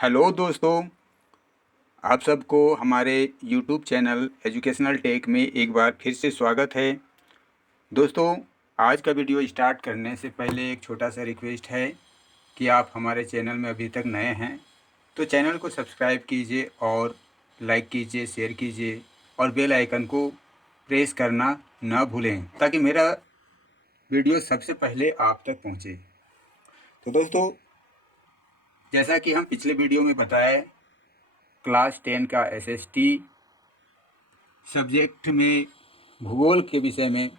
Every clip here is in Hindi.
हेलो दोस्तों, आप सबको हमारे यूट्यूब चैनल एजुकेशनल टेक में एक बार फिर से स्वागत है। दोस्तों, आज का वीडियो स्टार्ट करने से पहले एक छोटा सा रिक्वेस्ट है कि आप हमारे चैनल में अभी तक नए हैं तो चैनल को सब्सक्राइब कीजिए और लाइक कीजिए, शेयर कीजिए और बेल आइकन को प्रेस करना ना भूलें ताकि मेरा वीडियो सबसे पहले आप तक पहुँचे। तो दोस्तों, जैसा कि हम पिछले वीडियो में बताए, क्लास 10 का एसएसटी सब्जेक्ट में भूगोल के विषय में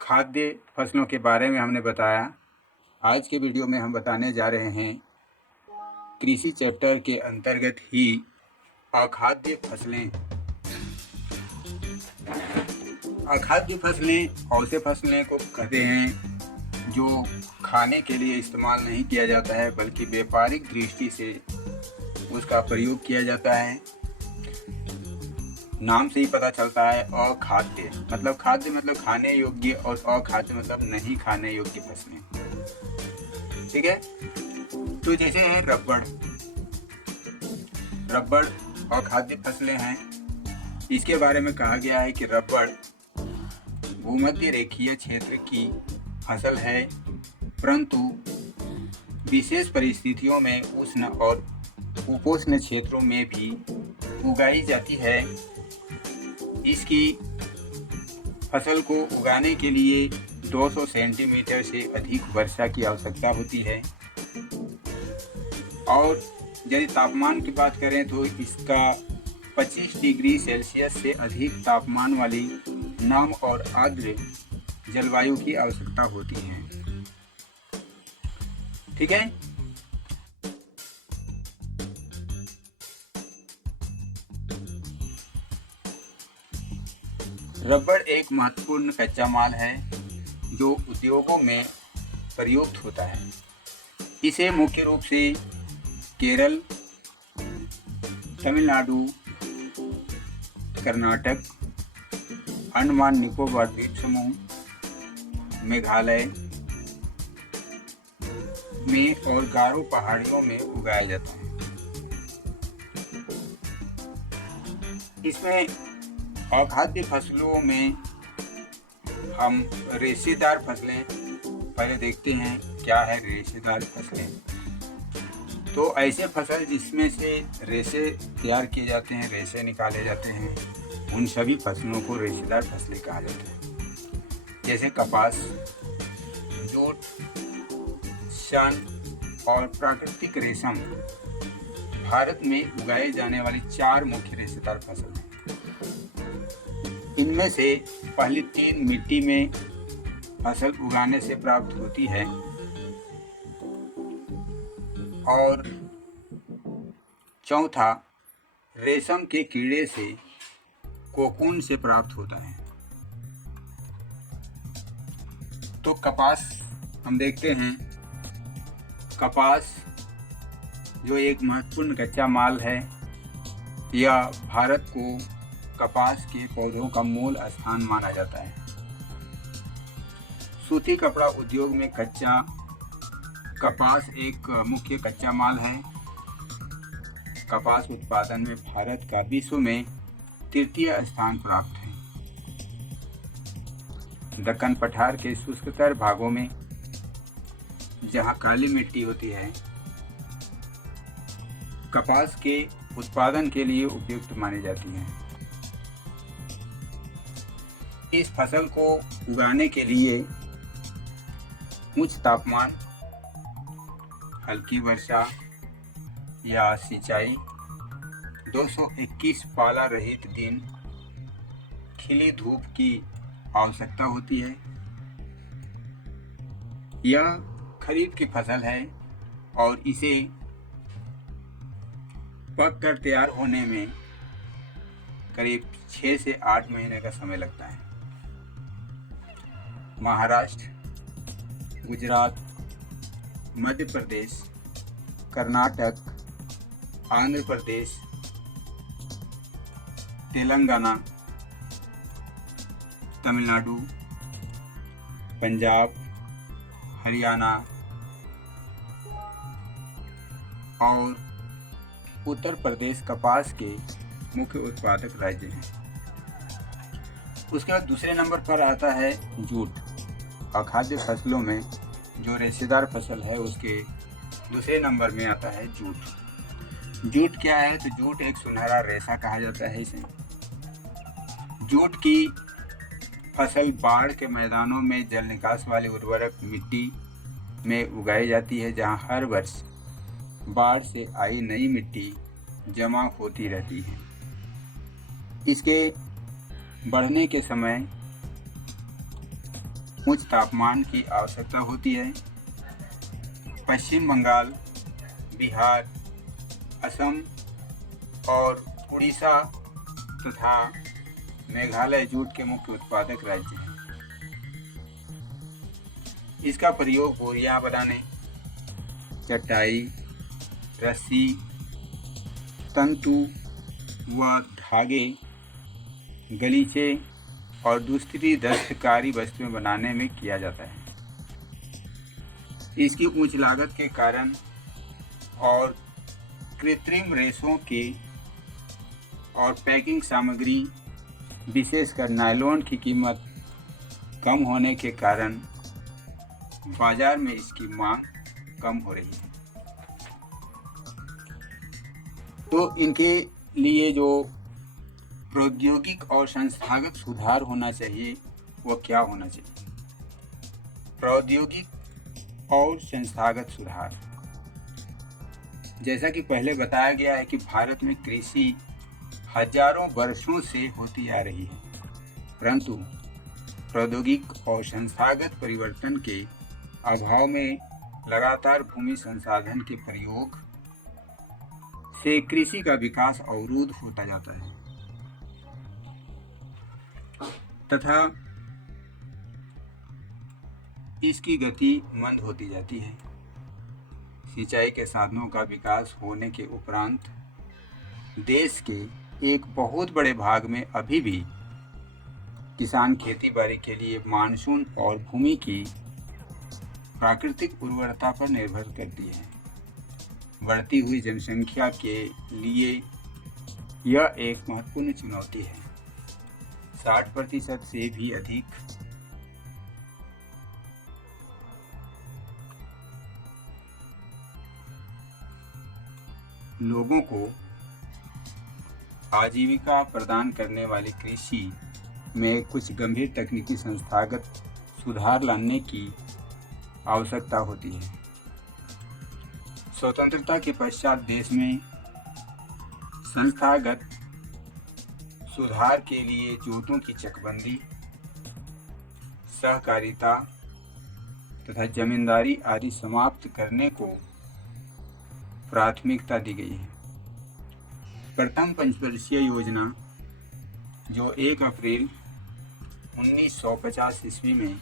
खाद्य फसलों के बारे में हमने बताया। आज के वीडियो में हम बताने जा रहे हैं कृषि चैप्टर के अंतर्गत ही अखाद्य फसलें। अखाद्य फसलें ऐसे फसलें को कहते हैं जो खाने के लिए इस्तेमाल नहीं किया जाता है बल्कि व्यापारिक दृष्टि से उसका प्रयोग किया जाता है। नाम से ही पता चलता है अखाद्य मतलब खाद्य मतलब खाने योग्य और अखाद्य मतलब नहीं खाने योग्य फसलें। ठीक है, तो जैसे है रबड़ अखाद्य फसलें हैं। इसके बारे में कहा गया है कि रबड़ भूमध्य रेखीय क्षेत्र की फसल है, परंतु विशेष परिस्थितियों में उष्ण और उपोष्ण क्षेत्रों में भी उगाई जाती है। इसकी फसल को उगाने के लिए 200 सेंटीमीटर से अधिक वर्षा की आवश्यकता होती है और यदि तापमान की बात करें तो इसका 25 डिग्री सेल्सियस से अधिक तापमान वाली नम और आर्द्र जलवायु की आवश्यकता होती है। ठीक है, रबड़ एक महत्वपूर्ण कच्चा माल है जो उद्योगों में प्रयुक्त होता है। इसे मुख्य रूप से केरल, तमिलनाडु, कर्नाटक, अंडमान निकोबार द्वीप समूह, मेघालय में और गारो पहाड़ियों में उगाया जाता है। इसमें अखाद्य फसलों में हम रेशेदार फसलें पहले देखते हैं। क्या है रेशेदार फसलें? तो ऐसे फसल जिसमें से रेशे तैयार किए जाते हैं, रेशे निकाले जाते हैं, उन सभी फसलों को रेशेदार फसलें कहा जाता है। जैसे कपास, जूट, शन और प्राकृतिक रेशम भारत में उगाए जाने वाली 4 मुख्य रेशेदार फसल हैं। इनमें से पहली 3 मिट्टी में फसल उगाने से प्राप्त होती है और चौथा रेशम के कीड़े से कोकून से प्राप्त होता है। तो कपास हम देखते हैं। कपास जो एक महत्वपूर्ण कच्चा माल है, यह भारत को कपास के पौधों का मूल स्थान माना जाता है। सूती कपड़ा उद्योग में कच्चा कपास एक मुख्य कच्चा माल है। कपास उत्पादन में भारत का विश्व में 3य स्थान प्राप्त है। दक्कन पठार के शुष्कतर भागों में जहां काली मिट्टी होती है, कपास के उत्पादन के लिए उपयुक्त मानी जाती है। इस फसल को उगाने के लिए उच्च तापमान, हल्की वर्षा या सिंचाई, 221 पाला रहित दिन, खिली धूप की आवश्यकता होती है। यह खरीफ की फसल है और इसे पक कर तैयार होने में करीब 6 से 8 महीने का समय लगता है। महाराष्ट्र, गुजरात, मध्य प्रदेश, कर्नाटक, आंध्र प्रदेश, तेलंगाना, तमिलनाडु, पंजाब, हरियाणा और उत्तर प्रदेश कपास के मुख्य उत्पादक राज्य हैं। उसके बाद दूसरे नंबर पर आता है जूट। अखाद्य फसलों में जो रेशेदार फसल है उसके दूसरे नंबर में आता है जूट। जूट क्या है? तो जूट एक सुनहरा रेशा कहा जाता है इसे। जूट की फसल बाढ़ के मैदानों में जल निकास वाली उर्वरक मिट्टी में उगाई जाती है, जहां हर वर्ष बाढ़ से आई नई मिट्टी जमा होती रहती है। इसके बढ़ने के समय उच्च तापमान की आवश्यकता होती है। पश्चिम बंगाल, बिहार, असम और उड़ीसा तथा मेघालय जूट के मुख्य उत्पादक राज्य हैं। इसका प्रयोग बोरियां बनाने, चटाई, रस्सी, तंतु व धागे, गलीचे और दूसरी दस्तकारी वस्तुएं बनाने में किया जाता है। इसकी उच्च लागत के कारण और कृत्रिम रेशों के और पैकिंग सामग्री विशेषकर नायलॉन की कीमत कम होने के कारण बाजार में इसकी मांग कम हो रही है। तो इनके लिए जो प्रौद्योगिक और संस्थागत सुधार होना चाहिए वो क्या होना चाहिए? प्रौद्योगिक और संस्थागत सुधार, जैसा कि पहले बताया गया है कि भारत में कृषि हजारों वर्षों से होती आ रही है, परंतु प्रौद्योगिक और संस्थागत परिवर्तन के अभाव में लगातार भूमि संसाधन के प्रयोग से कृषि का विकास अवरुद्ध होता जाता है तथा इसकी गति मंद होती जाती है। सिंचाई के साधनों का विकास होने के उपरांत देश के एक बहुत बड़े भाग में अभी भी किसान खेती बाड़ी के लिए मानसून और भूमि की प्राकृतिक उर्वरता पर निर्भर करती है। बढ़ती हुई जनसंख्या के लिए यह एक महत्वपूर्ण चुनौती है। 60% से भी अधिक लोगों को आजीविका प्रदान करने वाली कृषि में कुछ गंभीर तकनीकी संस्थागत सुधार लाने की आवश्यकता होती है। स्वतंत्रता के पश्चात देश में संस्थागत सुधार के लिए जोतों की चकबंदी, सहकारिता तथा जमींदारी आदि समाप्त करने को प्राथमिकता दी गई है। प्रथम पंचवर्षीय योजना जो 1 अप्रैल 1950 ईस्वी में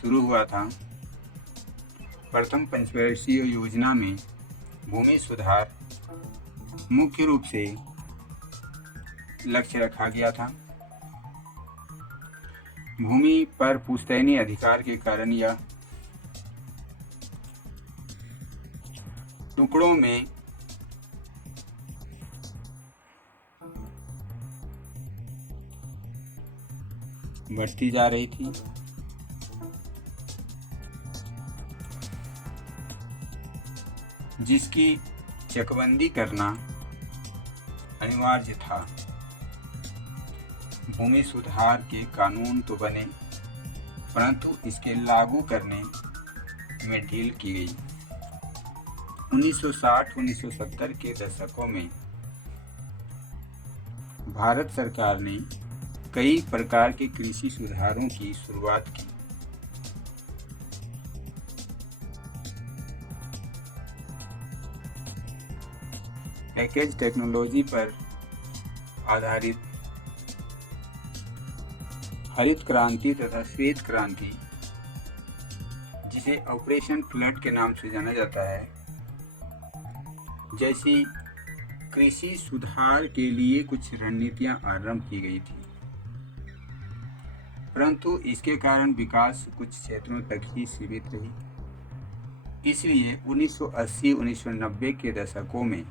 शुरू हुआ था, प्रथम पंचवर्षीय योजना में भूमि सुधार मुख्य रूप से लक्ष्य रखा गया था। भूमि पर पुश्तैनी अधिकार के कारण यह टुकड़ों में बढ़ती जा रही थी। जिसकी चकबंदी करना अनिवार्य था। भूमि सुधार के कानून तो बने, परंतु इसके लागू करने में ढील की गई। 1960-1970 के दशकों में भारत सरकार ने कई प्रकार के कृषि सुधारों की शुरुआत की। पैकेज टेक्नोलॉजी पर आधारित हरित क्रांति तथा श्वेत क्रांति, जिसे ऑपरेशन फ्लड के नाम से जाना जाता है, जैसी कृषि सुधार के लिए कुछ रणनीतियां आरंभ की गई थी, परंतु इसके कारण विकास कुछ क्षेत्रों तक ही सीमित रही। इसलिए 1980-1990 के दशकों में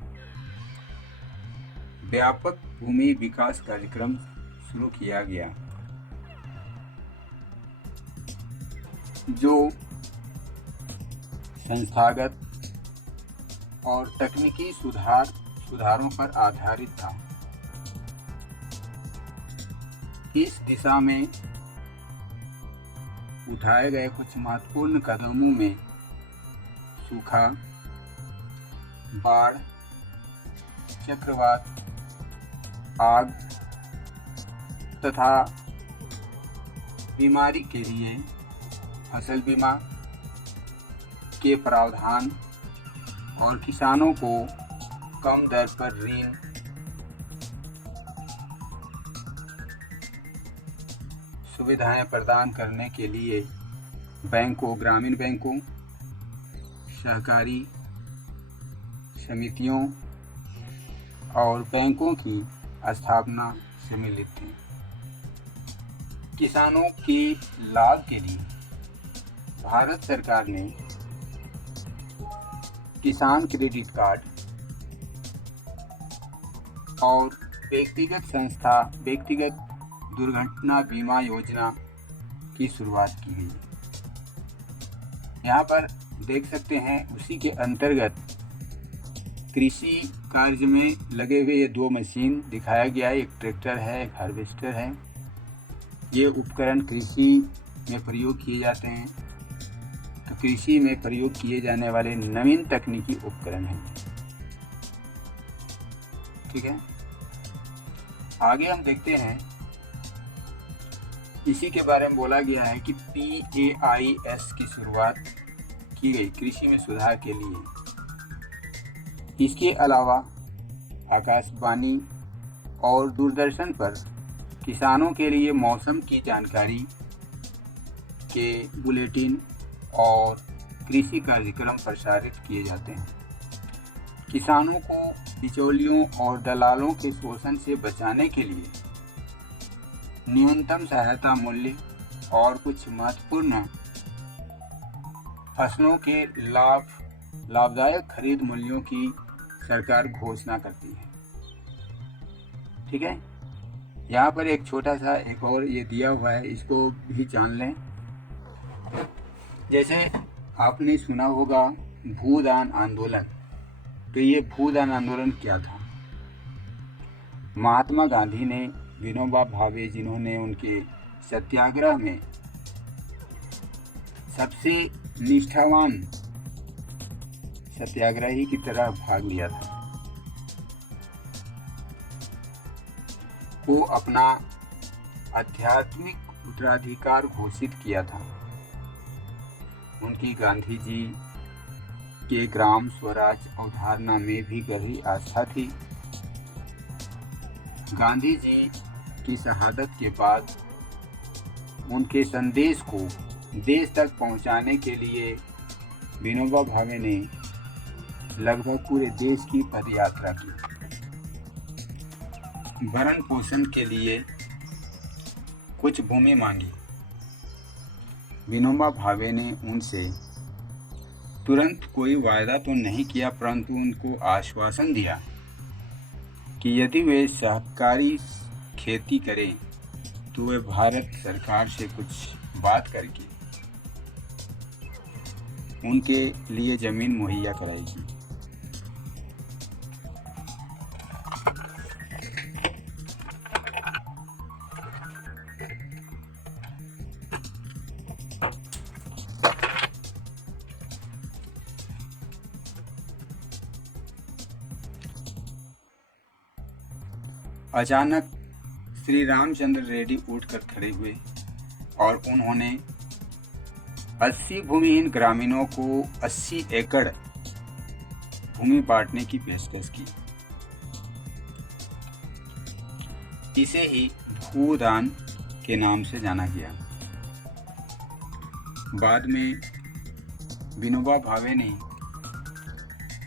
व्यापक भूमि विकास कार्यक्रम शुरू किया गया, जो संस्थागत और तकनीकी सुधारों पर आधारित था। इस दिशा में उठाए गए कुछ महत्वपूर्ण कदमों में सूखा, बाढ़, चक्रवात, आग तथा बीमारी के लिए फसल बीमा के प्रावधान और किसानों को कम दर पर ऋण सुविधाएं प्रदान करने के लिए बैंकों, ग्रामीण बैंकों, सहकारी समितियों और बैंकों की स्थापना सम्मिलित थी। किसानों के लाभ के लिए भारत सरकार ने किसान क्रेडिट कार्ड और व्यक्तिगत दुर्घटना बीमा योजना की शुरुआत की गई। यहाँ पर देख सकते हैं उसी के अंतर्गत कृषि कार्य में लगे हुए ये दो मशीन दिखाया गया है। एक ट्रैक्टर है, एक हार्वेस्टर है। ये उपकरण कृषि में प्रयोग किए जाते हैं। तो कृषि में प्रयोग किए जाने वाले नवीन तकनीकी उपकरण हैं। ठीक है, आगे हम देखते हैं। इसी के बारे में बोला गया है कि PAIS की शुरुआत की गई कृषि में सुधार के लिए। इसके अलावा आकाशवाणी और दूरदर्शन पर किसानों के लिए मौसम की जानकारी के बुलेटिन और कृषि कार्यक्रम प्रसारित किए जाते हैं। किसानों को बिचौलियों और दलालों के शोषण से बचाने के लिए न्यूनतम सहायता मूल्य और कुछ महत्वपूर्ण फसलों के लाभदायक खरीद मूल्यों की सरकार घोषणा करती है। ठीक है, यहाँ पर एक छोटा सा एक और ये दिया हुआ है, इसको भी जान लें। जैसे आपने सुना होगा भूदान आंदोलन। तो ये भूदान आंदोलन क्या था? महात्मा गांधी ने विनोबा भावे, जिन्होंने उनके सत्याग्रह में सबसे निष्ठावान सत्याग्रही की तरह भाग लिया था, को अपना आध्यात्मिक उत्तराधिकार घोषित किया था। उनकी गांधी जी के ग्राम स्वराज अवधारणा में भी गहरी आस्था थी। गांधी जी की शहादत के बाद उनके संदेश को देश तक पहुंचाने के लिए विनोबा भावे ने लगभग पूरे देश की पदयात्रा की। भरण पोषण के लिए कुछ भूमि मांगी। विनोबा भावे ने उनसे तुरंत कोई वायदा तो नहीं किया, परंतु उनको आश्वासन दिया कि यदि वे सहकारी खेती करें तो वे भारत सरकार से कुछ बात करके उनके लिए जमीन मुहैया कराएगी। अचानक श्री रामचंद्र रेड्डी उठकर खड़े हुए और उन्होंने 80 भूमिहीन ग्रामीणों को 80 एकड़ भूमि बांटने की पेशकश की। इसे ही भूदान के नाम से जाना गया। बाद में विनोबा भावे ने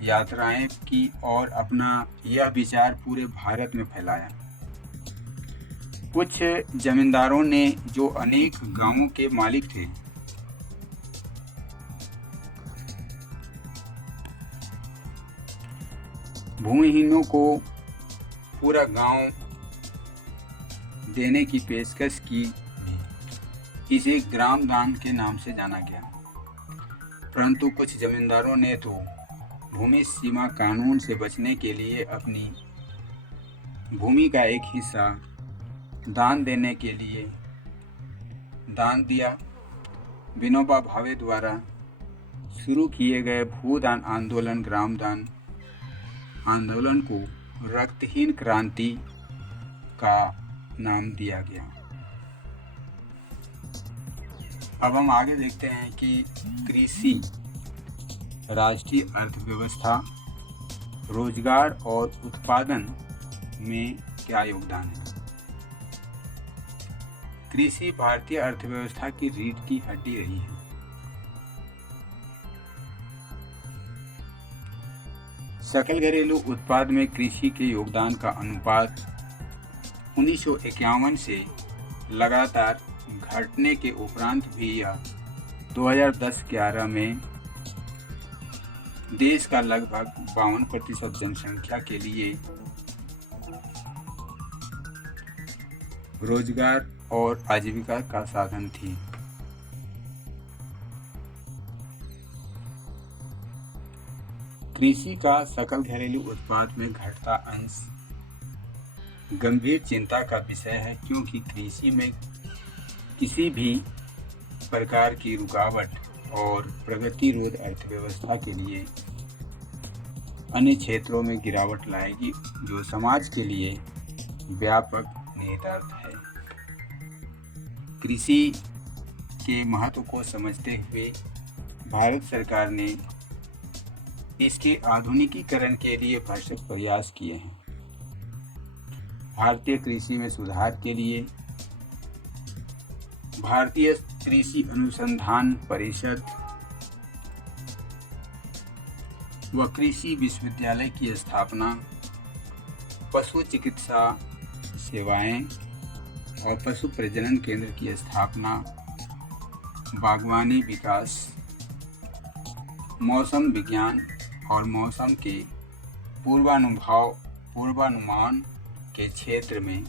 यात्राएं की और अपना यह विचार पूरे भारत में फैलाया। कुछ जमींदारों ने, जो अनेक गांवों के मालिक थे, भूमिहीनों को पूरा गांव देने की पेशकश की। इसे ग्राम दान के नाम से जाना गया, परंतु कुछ जमींदारों ने तो भूमि सीमा कानून से बचने के लिए अपनी भूमि का एक हिस्सा दान देने के लिए दान दिया। विनोबा भावे द्वारा शुरू किए गए भूदान आंदोलन, ग्राम दान आंदोलन को रक्तहीन क्रांति का नाम दिया गया। अब हम आगे देखते हैं कि कृषि राष्ट्रीय अर्थव्यवस्था, रोजगार और उत्पादन में क्या योगदान है। कृषि भारतीय अर्थव्यवस्था की रीढ़ की हड्डी रही है। सकल घरेलू उत्पाद में कृषि के योगदान का अनुपात 1951 से लगातार घटने के उपरांत भी यह 2010-11 में देश का लगभग 52% जनसंख्या के लिए रोजगार और आजीविका का साधन थी। कृषि का सकल घरेलू उत्पाद में घटता अंश गंभीर चिंता का विषय है, क्योंकि कृषि में किसी भी प्रकार की रुकावट और प्रगति रोध अर्थव्यवस्था के लिए अन्य क्षेत्रों में गिरावट लाएगी, जो समाज के लिए व्यापक निहितार्थ है। कृषि के महत्व को समझते हुए भारत सरकार ने इसके आधुनिकीकरण के लिए भरसक प्रयास किए हैं। भारतीय कृषि में सुधार के लिए भारतीय कृषि अनुसंधान परिषद व कृषि विश्वविद्यालय की स्थापना, पशु चिकित्सा सेवाएं और पशु प्रजनन केंद्र की स्थापना, बागवानी विकास, मौसम विज्ञान और मौसम के पूर्वानुमान के क्षेत्र में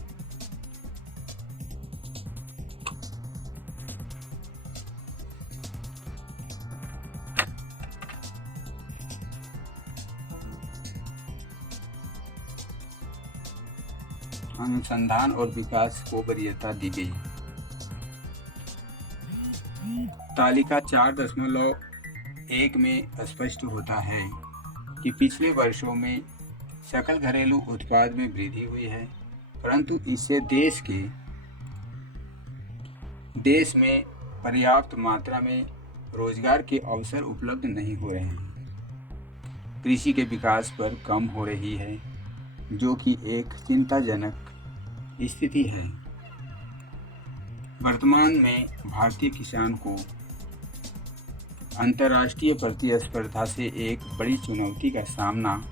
अनुसंधान और विकास को वरीयता दी गई। तालिका 4.1 में स्पष्ट होता है कि पिछले वर्षों में सकल घरेलू उत्पाद में वृद्धि हुई है, परंतु इससे देश में पर्याप्त मात्रा में रोजगार के अवसर उपलब्ध नहीं हो रहे हैं। कृषि के विकास पर कम हो रही है, जो कि एक चिंताजनक स्थिति है। वर्तमान में भारतीय किसान को अंतर्राष्ट्रीय प्रतिस्पर्धा से एक बड़ी चुनौती का सामना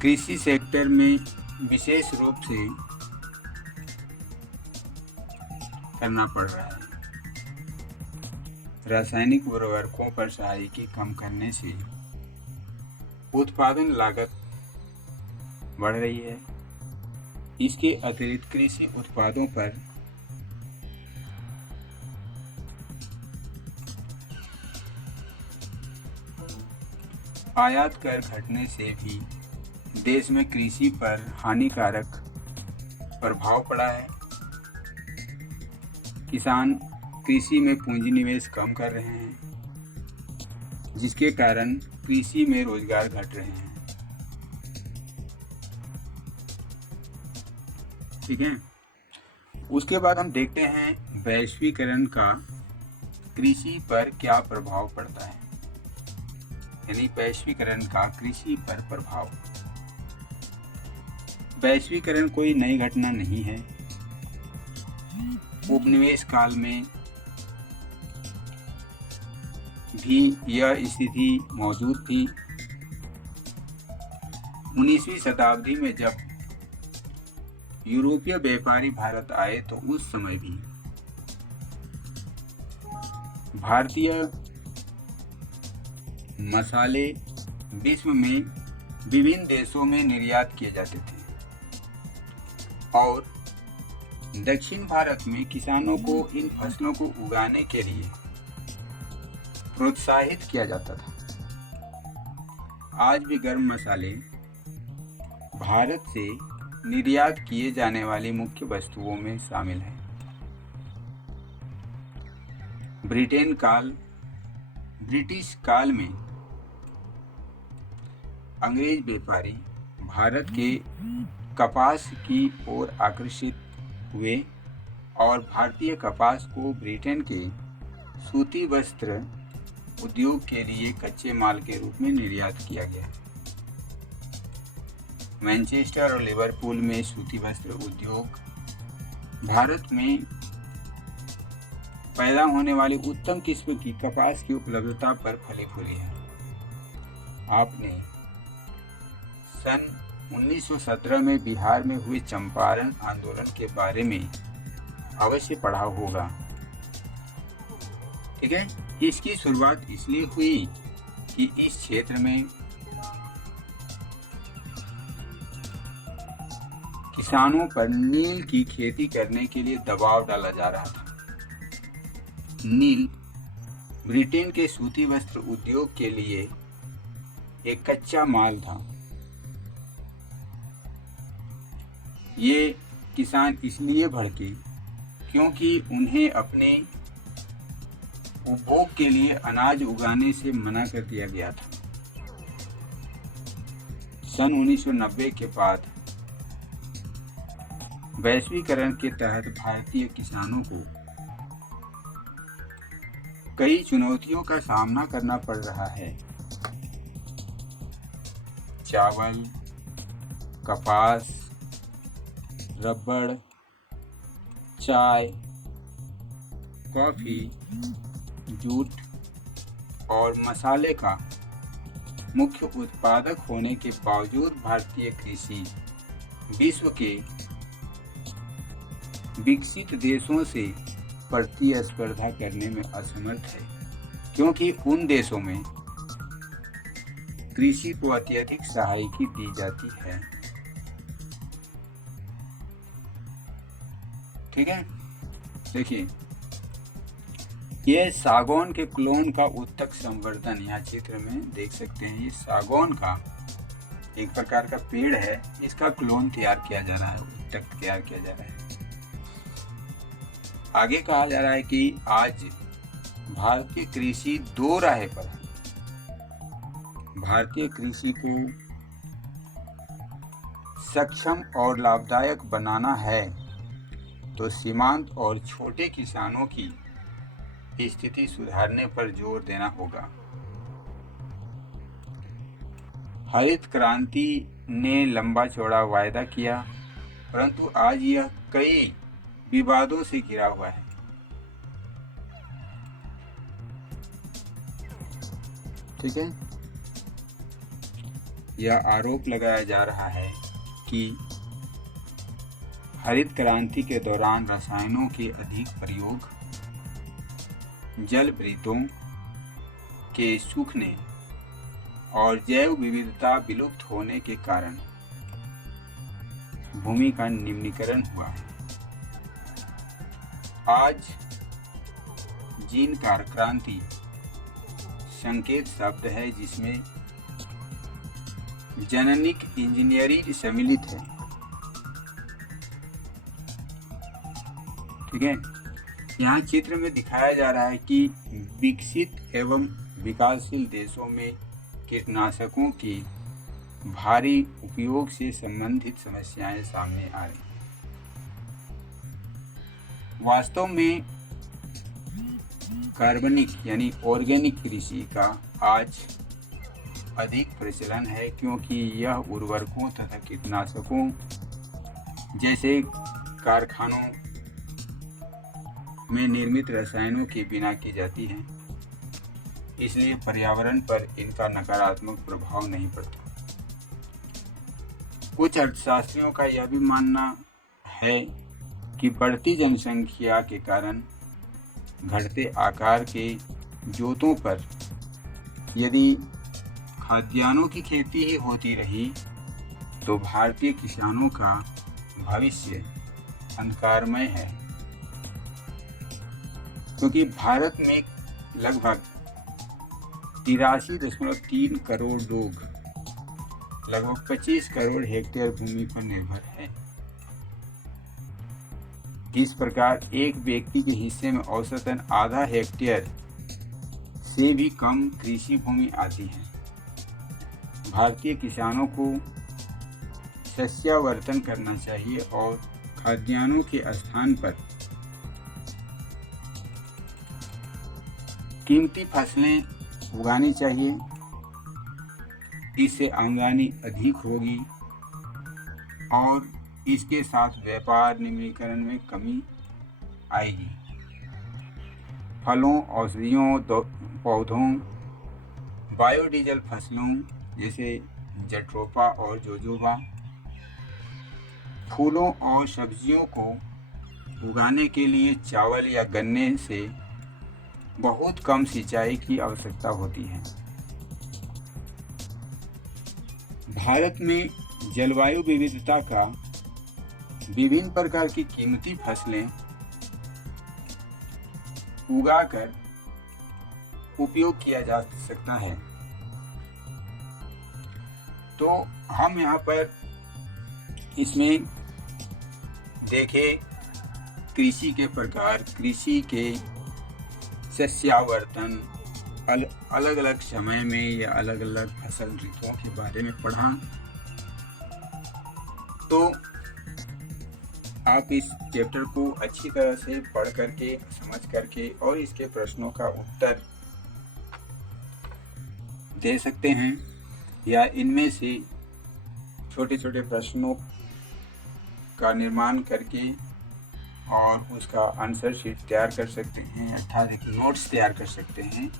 कृषि सेक्टर में विशेष रूप से करना पड़ रहा है। रासायनिक उर्वरकों पर सहायकी कम करने से उत्पादन लागत बढ़ रही है। इसके अतिरिक्त कृषि उत्पादों पर आयात कर घटने से भी देश में कृषि पर हानिकारक प्रभाव पड़ा है। किसान कृषि में पूंजी निवेश कम कर रहे हैं, जिसके कारण कृषि में रोजगार घट रहे हैं। ठीक है। उसके बाद हम देखते हैं वैश्वीकरण का कृषि पर क्या प्रभाव पड़ता है, यानी वैश्वीकरण का कृषि पर प्रभाव। वैश्वीकरण कोई नई घटना नहीं है। उपनिवेश काल में भी यह स्थिति मौजूद थी। 19वीं शताब्दी में जब यूरोपीय व्यापारी भारत आए तो उस समय भी भारतीय मसाले विश्व में विभिन्न देशों में निर्यात किए जाते थे और दक्षिण भारत में किसानों को इन फसलों को उगाने के लिए प्रोत्साहित किया जाता था। आज भी गर्म मसाले भारत से निर्यात किए जाने वाली मुख्य वस्तुओं में शामिल हैं। ब्रिटिश काल में अंग्रेज व्यापारी भारत के कपास की ओर आकर्षित हुए और भारतीय कपास को ब्रिटेन के सूती वस्त्र उद्योग के लिए कच्चे माल के रूप में निर्यात किया गया। मैनचेस्टर और लिवरपूल में सूती वस्त्र उद्योग भारत में पैदा होने वाली उत्तम किस्म की कपास की उपलब्धता पर फली फूली है। आपने सन 1917 में बिहार में हुए चंपारण आंदोलन के बारे में अवश्य पढ़ा होगा। ठीक है, इसकी शुरुआत इसलिए हुई कि इस क्षेत्र में किसानों पर नील की खेती करने के लिए दबाव डाला जा रहा था। नील ब्रिटेन के सूती वस्त्र उद्योग के लिए एक कच्चा माल था। ये किसान इसलिए भड़के क्योंकि उन्हें अपने उपभोग के लिए अनाज उगाने से मना कर दिया गया था। सन 1990 के बाद वैश्वीकरण के तहत भारतीय किसानों को कई चुनौतियों का सामना करना पड़ रहा है। चावल, कपास, रबड़, चाय, कॉफी, जूट और मसाले का मुख्य उत्पादक होने के बावजूद भारतीय कृषि विश्व के विकसित देशों से प्रतिस्पर्धा करने में असमर्थ है, क्योंकि उन देशों में कृषि को अत्यधिक सहायता दी जाती है। ठीक है, देखिए ये सागौन के क्लोन का उत्तक संवर्धन यहाँ चित्र में देख सकते हैं। ये सागौन का एक प्रकार का पेड़ है, इसका क्लोन तैयार किया जा रहा है, उत्तक तैयार किया जा रहा है। आगे कहा जा रहा है कि आज भारतीय कृषि दो राह पर है। भारतीय कृषि को सक्षम और लाभदायक बनाना है तो सीमांत और छोटे किसानों की स्थिति सुधारने पर जोर देना होगा। हरित क्रांति ने लंबा चौड़ा वायदा किया, परंतु आज यह कई विवादों से घिरा हुआ है। ठीक है, यह आरोप लगाया जा रहा है कि हरित क्रांति के दौरान रसायनों के अधिक प्रयोग, जल वृत्तों के सूखने और जैव विविधता विलुप्त होने के कारण भूमि का निम्नीकरण हुआ है। आज जीन क्रांति संकेत शब्द है जिसमें जेनेटिक इंजीनियरिंग सम्मिलित है। ठीक है, यहाँ चित्र में दिखाया जा रहा है कि विकसित एवं विकासशील देशों में कीटनाशकों के भारी उपयोग से संबंधित समस्याएं सामने आ रही हैं। वास्तव में कार्बनिक यानी ऑर्गेनिक कृषि का आज अधिक प्रचलन है, क्योंकि यह उर्वरकों तथा कीटनाशकों जैसे कारखानों में निर्मित रसायनों के बिना की जाती हैं, इसलिए पर्यावरण पर इनका नकारात्मक प्रभाव नहीं पड़ता। कुछ अर्थशास्त्रियों का यह भी मानना है कि बढ़ती जनसंख्या के कारण घटते आकार के जोतों पर यदि खाद्यान्नों की खेती ही होती रही तो भारतीय किसानों का भविष्य अंधकारमय है, क्योंकि भारत में लगभग 83.3 करोड़ लोग लगभग 25 करोड़ हेक्टेयर भूमि पर निर्भर है। इस प्रकार एक व्यक्ति के हिस्से में औसतन आधा हेक्टेयर से भी कम कृषि भूमि आती है। भारतीय किसानों को सस्यावर्तन करना चाहिए और खाद्यान्नों के स्थान पर कीमती फसलें उगानी चाहिए। इससे आमदनी अधिक होगी और इसके साथ व्यापार निम्नीकरण में कमी आएगी। फलों, औषधियों, पौधों, बायोडीजल फसलों जैसे जट्रोफा और जोजोबा, फूलों और सब्जियों को उगाने के लिए चावल या गन्ने से बहुत कम सिंचाई की आवश्यकता होती है। भारत में जलवायु विविधता का विभिन्न प्रकार की कीमती फसलें उगाकर उपयोग किया जा सकता है। तो हम यहाँ पर इसमें देखें कृषि के प्रकार, कृषि के सस्यावर्तन, अलग अलग समय में या अलग अलग फसल ऋतुओं के बारे में पढ़ा। तो आप इस चैप्टर को अच्छी तरह से पढ़ करके, समझ करके और इसके प्रश्नों का उत्तर दे सकते हैं, या इनमें से छोटे छोटे प्रश्नों का निर्माण करके और उसका आंसर शीट तैयार कर सकते हैं, अर्थात एक नोट्स तैयार कर सकते हैं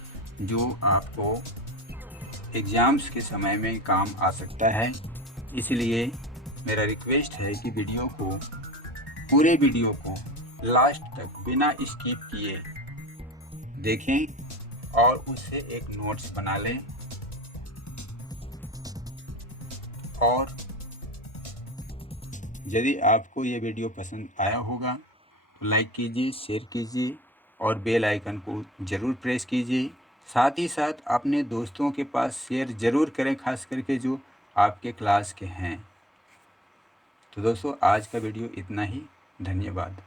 जो आपको एग्ज़ाम्स के समय में काम आ सकता है। इसलिए मेरा रिक्वेस्ट है कि पूरे वीडियो को लास्ट तक बिना स्किप किए देखें और उससे एक नोट्स बना लें। और यदि आपको ये वीडियो पसंद आया होगा तो लाइक कीजिए, शेयर कीजिए और बेल आइकन को ज़रूर प्रेस कीजिए। साथ ही साथ अपने दोस्तों के पास शेयर ज़रूर करें, खास करके जो आपके क्लास के हैं। तो दोस्तों, आज का वीडियो इतना ही। धन्यवाद।